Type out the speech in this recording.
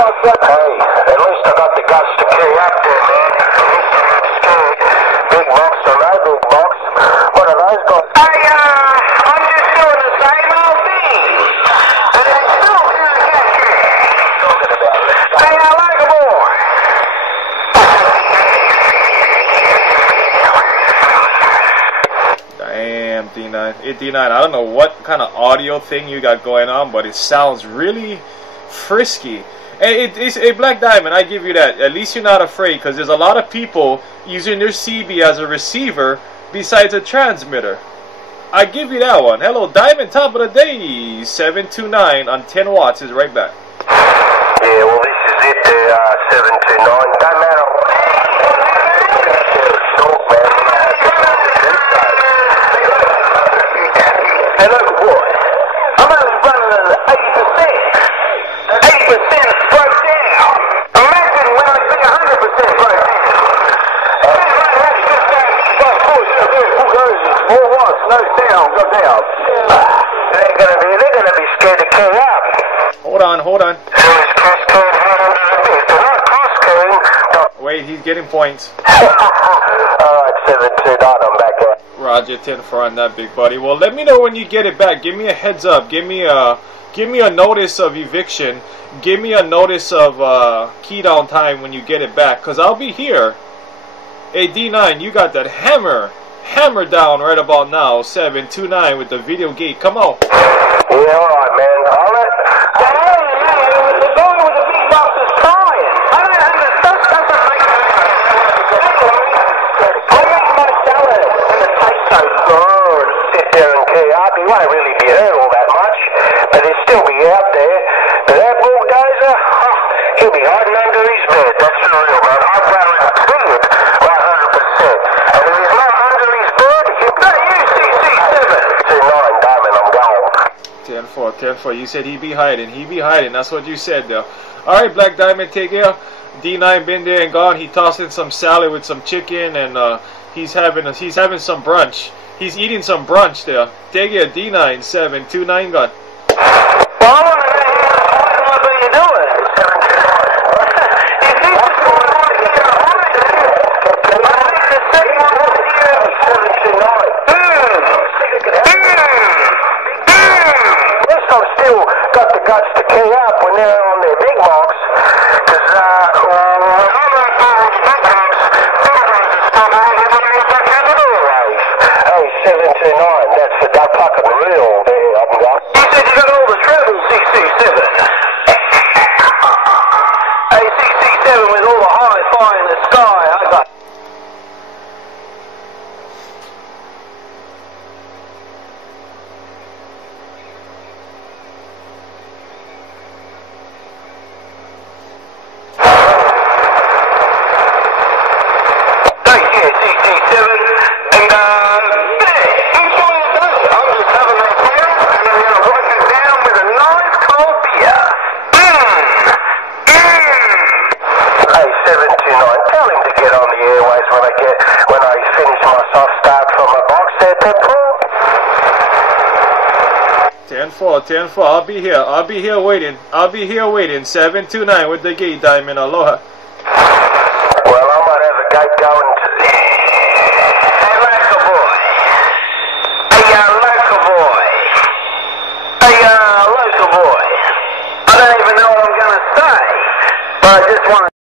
Hey, at least I got the guts to carry up there, man. I'm scared. Big box or no big box. What are those guys? I'm just doing the same old thing. And I still can't catch you. Talking about this. Hey, I like a boy. Damn, D9. Hey, D9, I don't know what kind of audio thing you got going on, but it sounds really frisky. And it's a Black Diamond, I give you that. At least you're not afraid, because there's a lot of people using their CB as a receiver besides a transmitter. I give you that one. Hello, Diamond, top of the day. 729 on 10 watts is right back. Yeah, well, this is it, 729. Don't matter. Hey, look, boy. I'm only running at 80%. 80% broke down. Imagine when I'd be 100% broke down. More watts, no sound, got down. They're gonna be scared to carry up. Hold on, hold on. They're not cross-carrying. Wait, he's getting points. Alright, 729, I'm back out. Roger, 10-4 on that, big buddy. Well, let me know when you get it back. Give me a heads up. Give me a notice of eviction. Give me a notice of key down time when you get it back, because I'll be here. Hey, D9, you got that hammer down right about now. 729 with the video gate. Come on. Yeah, alright, man. I'll let... Hey, the guy with the big box is crying. I don't understand. Doesn't make sense. I make my salad, and it tastes so good. Sit there and key up. He won't really be hurt all that much, but he'll still be out there. But that bulldozer, he'll be hiding under his bed. That's for real, man. I'd guarantee it 100%. And if he's not under his bed, he'll be UCC7. 29, Diamond, I'm gone. 10-4, 10-4. You said he'd be hiding. He'd be hiding. That's what you said, though. Alright, Black Diamond, take care. D9 been there and gone. He tossed in some salad with some chicken, and he's having some brunch. He's eating some brunch there. Take care, D9, 729 gun. Well, I want to know what are you doing? 729. If this is what I want to get a hide, I think the second one was here. 729. At least I've still got the guts to key up when they're on their big box. Because, when I'm on those big box, bulldozers start moving when they're back out of the race. Hey, 729, that's the duck fucking reel there, I'm going. You said you got all the treble, CC7. Hey, CC7 with all the hi-fi in the sky, I got... when I finish my soft start from my box there, 10-4. 10-4, 10-4. I'll be here waiting. 729 with the gate, Diamond. Aloha. Well, I might have a gate going to... Hey, local boy. Hey, local boy. Hey, local boy. I don't even know what I'm going to say, but I just want to